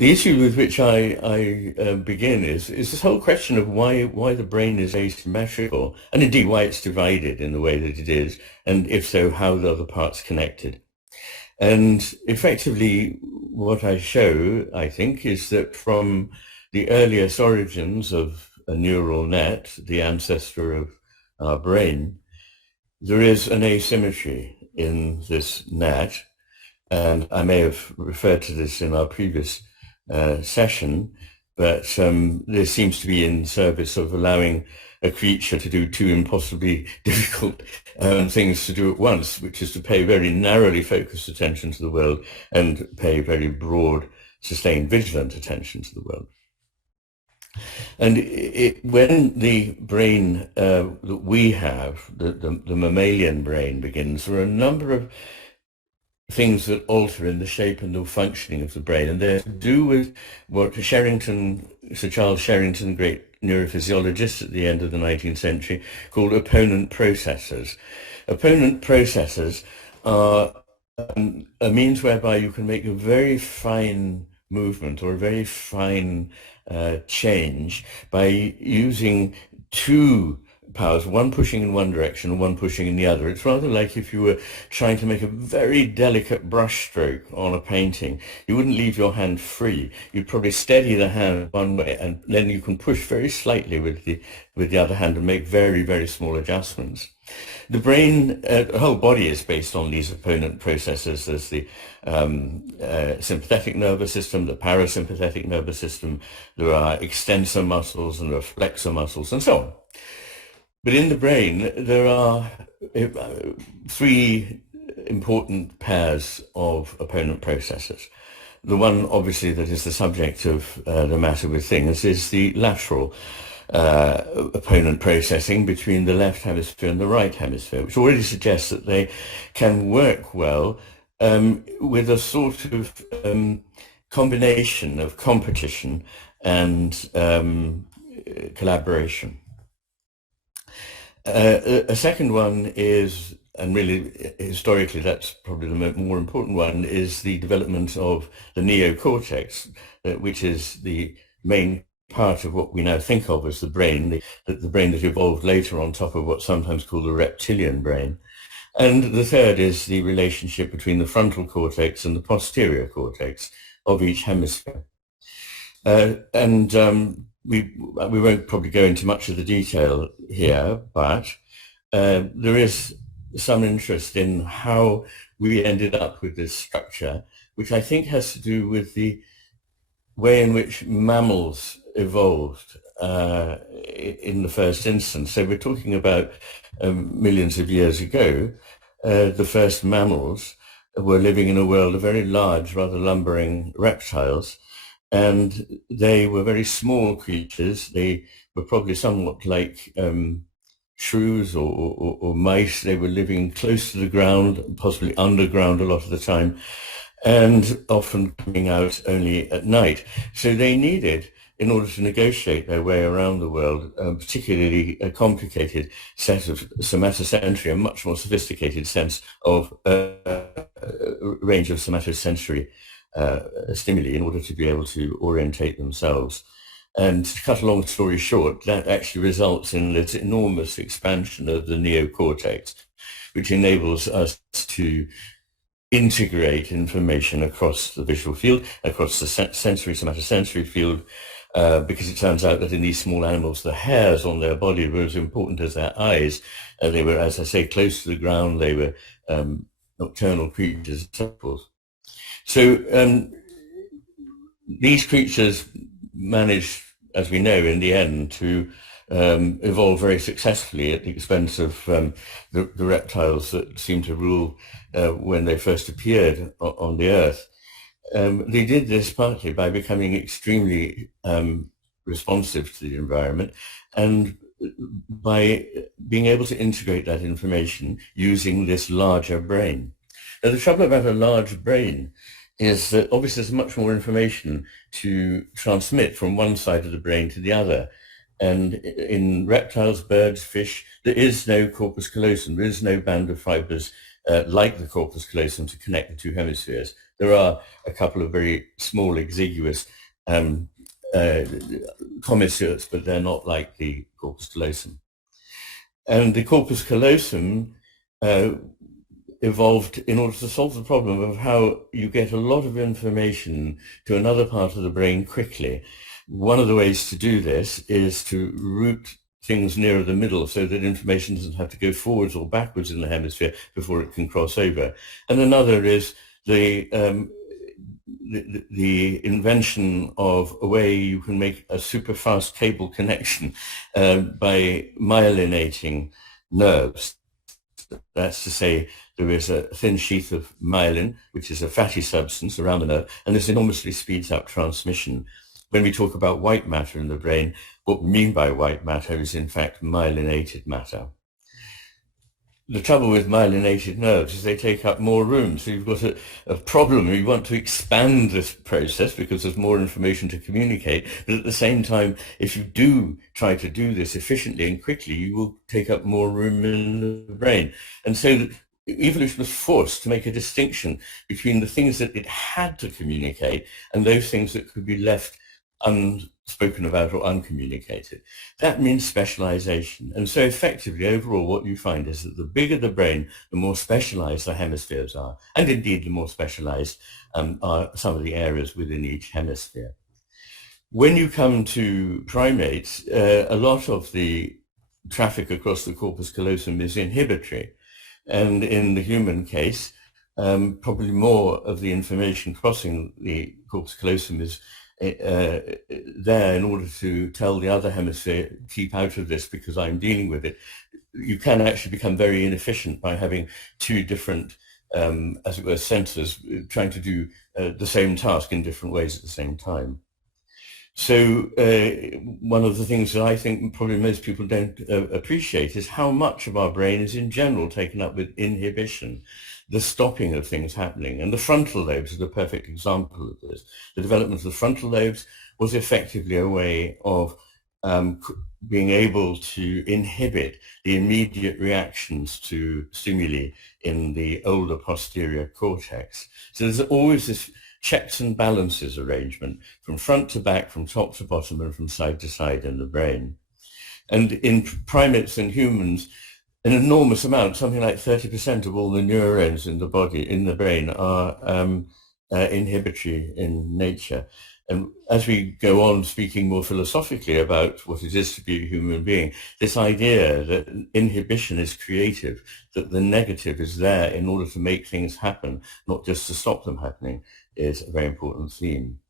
The issue with which I begin is this whole question of why the brain is asymmetrical, and indeed why it's divided in the way that it is, and if so, how the other parts connected. And effectively, what I show, I think, is that from the earliest origins of a neural net, the ancestor of our brain, there is an asymmetry in this net. And I may have referred to this in our previous session, but this seems to be in service of allowing a creature to do two impossibly difficult things to do at once, which is to pay very narrowly focused attention to the world and pay very broad, sustained, vigilant attention to the world. And when the brain that we have, the mammalian brain begins, there are a number of things that alter in the shape and the functioning of the brain, and they're to do with what Sir Charles Sherrington, great neurophysiologist at the end of the 19th century, called opponent processors. Opponent processors are a means whereby you can make a very fine movement or a very fine change by using two powers, one pushing in one direction and one pushing in the other. It's rather like if you were trying to make a very delicate brush stroke on a painting. You wouldn't leave your hand free. You'd probably steady the hand one way, and then you can push very slightly with the other hand and make very, very small adjustments. The brain, the whole body is based on these opponent processes. There's the sympathetic nervous system, the parasympathetic nervous system, there are extensor muscles and there are flexor muscles and so on. But in the brain, there are three important pairs of opponent processes. The one, obviously, that is the subject of the matter with things is the lateral opponent processing between the left hemisphere and the right hemisphere, which already suggests that they can work well with a sort of combination of competition and collaboration. A second one is, and really historically that's probably the more important one, is the development of the neocortex, which is the main part of what we now think of as the brain, the brain that evolved later on top of what's sometimes called the reptilian brain. And the third is the relationship between the frontal cortex and the posterior cortex of each hemisphere. We won't probably go into much of the detail here, but there is some interest in how we ended up with this structure, which I think has to do with the way in which mammals evolved in the first instance. So we're talking about millions of years ago. The first mammals were living in a world of very large, rather lumbering reptiles. And they were very small creatures. They were probably somewhat like shrews or mice. They were living close to the ground, possibly underground a lot of the time, and often coming out only at night. So they needed, in order to negotiate their way around the world, particularly a complicated set of somatosensory, a much more sophisticated sense of range of somatosensory stimuli in order to be able to orientate themselves. And to cut a long story short, that actually results in this enormous expansion of the neocortex, which enables us to integrate information across the visual field, across the sensory, somatosensory field, because it turns out that in these small animals, the hairs on their body were as important as their eyes. They were, as I say, close to the ground. They were nocturnal creatures and so forth. So these creatures managed, as we know, in the end, to evolve very successfully at the expense of the reptiles that seemed to rule when they first appeared on the Earth. They did this partly by becoming extremely responsive to the environment and by being able to integrate that information using this larger brain. Now, the trouble about a large brain is that obviously there's much more information to transmit from one side of the brain to the other. And in reptiles, birds, fish, there is no corpus callosum. There is no band of fibers like the corpus callosum to connect the two hemispheres. There are a couple of very small, exiguous commissures, but they're not like the corpus callosum. And the corpus callosum evolved in order to solve the problem of how you get a lot of information to another part of the brain quickly. One of the ways to do this is to route things nearer the middle so that information doesn't have to go forwards or backwards in the hemisphere before it can cross over. And another is the invention of a way you can make a super fast cable connection by myelinating nerves. That's to say, there is a thin sheath of myelin, which is a fatty substance around the nerve, and this enormously speeds up transmission. When we talk about white matter in the brain, what we mean by white matter is in fact myelinated matter. The trouble with myelinated nerves is they take up more room. So you've got a problem. You want to expand this process because there's more information to communicate. But at the same time, if you do try to do this efficiently and quickly, you will take up more room in the brain. And so evolution was forced to make a distinction between the things that it had to communicate and those things that could be left unspoken about or uncommunicated. That means specialization. And so effectively, overall, what you find is that the bigger the brain, the more specialized the hemispheres are. And indeed, the more specialized are some of the areas within each hemisphere. When you come to primates, a lot of the traffic across the corpus callosum is inhibitory. And in the human case, probably more of the information crossing the corpus callosum is there in order to tell the other hemisphere, keep out of this because I'm dealing with it. You can actually become very inefficient by having two different, as it were, sensors trying to do the same task in different ways at the same time. So one of the things that I think probably most people don't appreciate is how much of our brain is in general taken up with inhibition, the stopping of things happening. And the frontal lobes are the perfect example of this. The development of the frontal lobes was effectively a way of being able to inhibit the immediate reactions to stimuli in the older posterior cortex. So there's always this checks and balances arrangement from front to back, from top to bottom, and from side to side in the brain. And in primates and humans, an enormous amount, something like 30% of all the neurons in the body, in the brain, are inhibitory in nature. And as we go on speaking more philosophically about what it is to be a human being, this idea that inhibition is creative, that the negative is there in order to make things happen, not just to stop them happening, is a very important theme.